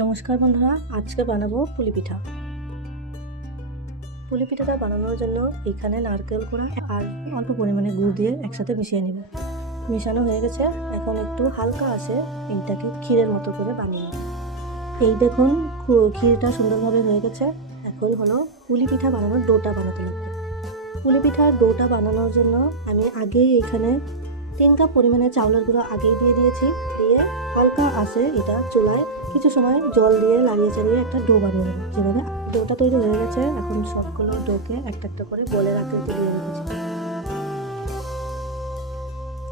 নমস্কার বন্ধুরা, আজকে বানাবো পুলি পিঠা। পুলি পিঠাটা বানানোর জন্য এখানে নারকেল কোড়া আর অল্প পরিমাণে গুড় দিয়ে একসাথে মিশিয়ে নেব। মিশানো হয়ে গেছে, এখন একটু হালকা আছে এইটাকে ক্ষীরের মতো করে বানিয়ে নেব। এই দেখুন ক্ষীরটা সুন্দরভাবে হয়ে গেছে। এখন হলো পুলি পিঠা বানানোর ডোটা বানাতে লাগবে। পুলি পিঠার ডোটা বানানোর জন্য আমি আগেই এখানে 3 কাপ পরিমাণে চাউলের গুঁড়ো আগেই দিয়ে দিয়েছি। দিয়ে হালকা আছে এটা চুলায় কিছু সময় জল দিয়ে লাড়িয়ে চাড়িয়ে একটা ডো বানিয়ে নেব। যেভাবে ডোটা তৈরি হয়ে গেছে, এখন সবগুলো ডোকে একটা একটা করে বলের আকৃতি দিয়ে নিয়েছি।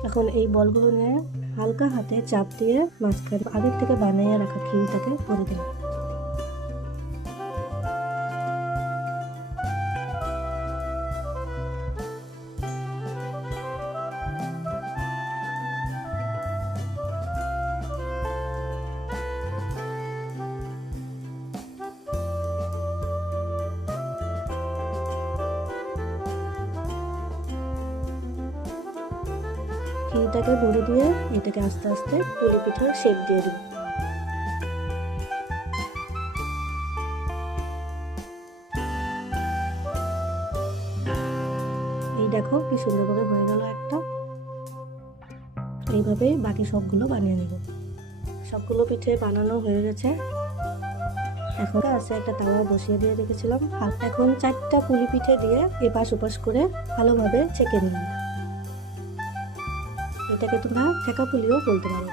এখন এই বলগুলো নিয়ে হালকা হাতে চাপ দিয়ে মাঝখানে আগের থেকে বানিয়ে রাখা ক্ষীরটাকে ভরে দিলাম। ক্ষীরটাকে ভরে দিয়ে এটাকে আস্তে আস্তে পুলি পিঠার শেপ দিয়ে দেব। এই দেখো কি সুন্দরভাবে হয়ে গেল একটা। এইভাবে বাকি সবগুলো বানিয়ে নেব। সবগুলো পিঠে বানানো হয়ে গেছে। এখন আছে একটা তাওয়া বসিয়ে দিয়ে রেখেছিলাম। এখন 4টা পুলি পিঠে দিয়ে এপাশ ওপাশ করে ভালোভাবে ছেঁকে নিলাম। এটাকে তোমরা ঠেকা পুলিও বলতে পারো।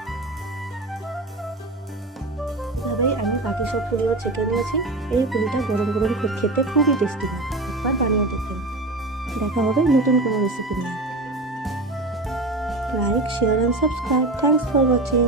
এভাবেই আমি বাকি সব পুলিও ছেঁকে নিয়েছি। এই পুলিটা গরম গরম খেতে খুবই টেস্টি হয়, একবার বানিয়ে দেখবেন। দেখা হবে নতুন কোনো রেসিপি নিয়ে। Like, share and subscribe. Thanks for watching.